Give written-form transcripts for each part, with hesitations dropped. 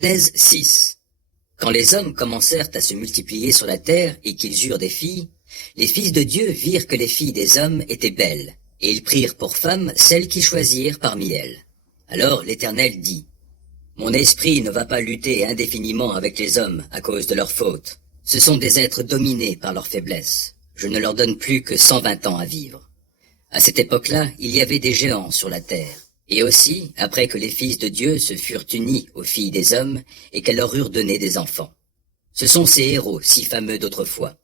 Thèse 6. Quand les hommes commencèrent à se multiplier sur la terre et qu'ils eurent des filles, les fils de Dieu virent que les filles des hommes étaient belles, et ils prirent pour femmes celles qu'ils choisirent parmi elles. Alors l'Éternel dit, « Mon esprit ne va pas lutter indéfiniment avec les hommes à cause de leurs fautes. Ce sont des êtres dominés par leur faiblesse. Je ne leur donne plus que 120 ans à vivre. » À cette époque-là, il y avait des géants sur la terre. Et aussi, après que les fils de Dieu se furent unis aux filles des hommes et qu'elles leur eurent donné des enfants. Ce sont ces héros si fameux d'autrefois.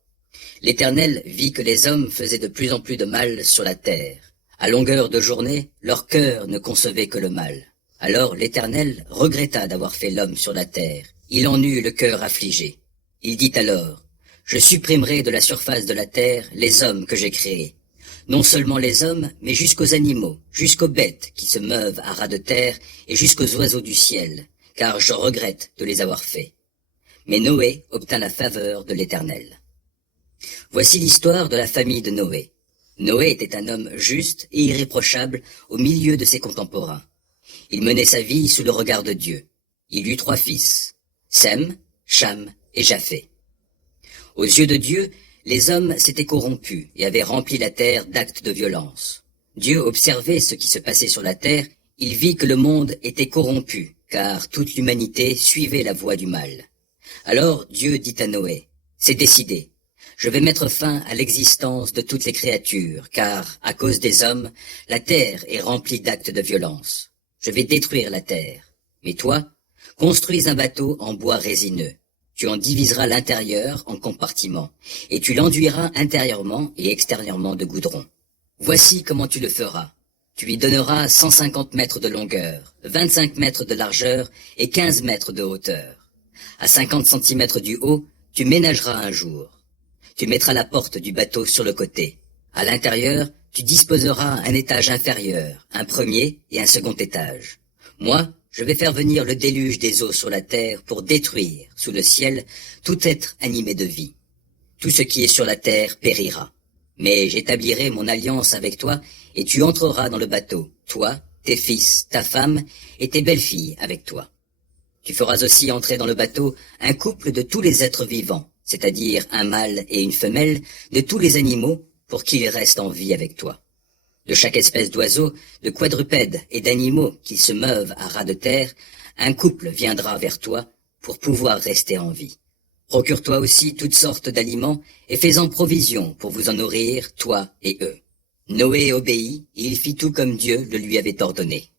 L'Éternel vit que les hommes faisaient de plus en plus de mal sur la terre. À longueur de journée, leur cœur ne concevait que le mal. Alors l'Éternel regretta d'avoir fait l'homme sur la terre. Il en eut le cœur affligé. Il dit alors, « Je supprimerai de la surface de la terre les hommes que j'ai créés. Non seulement les hommes, mais jusqu'aux animaux, jusqu'aux bêtes qui se meuvent à ras de terre et jusqu'aux oiseaux du ciel, car je regrette de les avoir faits. » Mais Noé obtint la faveur de l'Éternel. Voici l'histoire de la famille de Noé. Noé était un homme juste et irréprochable au milieu de ses contemporains. Il menait sa vie sous le regard de Dieu. Il eut 3 fils, Sem, Cham et Japheth. Aux yeux de Dieu, les hommes s'étaient corrompus et avaient rempli la terre d'actes de violence. Dieu observait ce qui se passait sur la terre, il vit que le monde était corrompu, car toute l'humanité suivait la voie du mal. Alors Dieu dit à Noé, « C'est décidé, je vais mettre fin à l'existence de toutes les créatures, car, à cause des hommes, la terre est remplie d'actes de violence. Je vais détruire la terre. Mais toi, construis un bateau en bois résineux. Tu en diviseras l'intérieur en compartiments, et tu l'enduiras intérieurement et extérieurement de goudron. Voici comment tu le feras. Tu lui donneras 150 mètres de longueur, 25 mètres de largeur et 15 mètres de hauteur. À 50 centimètres du haut, tu ménageras un jour. Tu mettras la porte du bateau sur le côté. À l'intérieur, tu disposeras un étage inférieur, un premier et un second étage. Moi, je vais faire venir le déluge des eaux sur la terre pour détruire, sous le ciel, tout être animé de vie. Tout ce qui est sur la terre périra. Mais j'établirai mon alliance avec toi, et tu entreras dans le bateau, toi, tes fils, ta femme, et tes belles-filles avec toi. Tu feras aussi entrer dans le bateau un couple de tous les êtres vivants, c'est-à-dire un mâle et une femelle, de tous les animaux, pour qu'ils restent en vie avec toi. De chaque espèce d'oiseau, de quadrupèdes et d'animaux qui se meuvent à ras de terre, un couple viendra vers toi pour pouvoir rester en vie. Procure-toi aussi toutes sortes d'aliments et fais-en provision pour vous en nourrir, toi et eux. Noé obéit, et il fit tout comme Dieu le lui avait ordonné.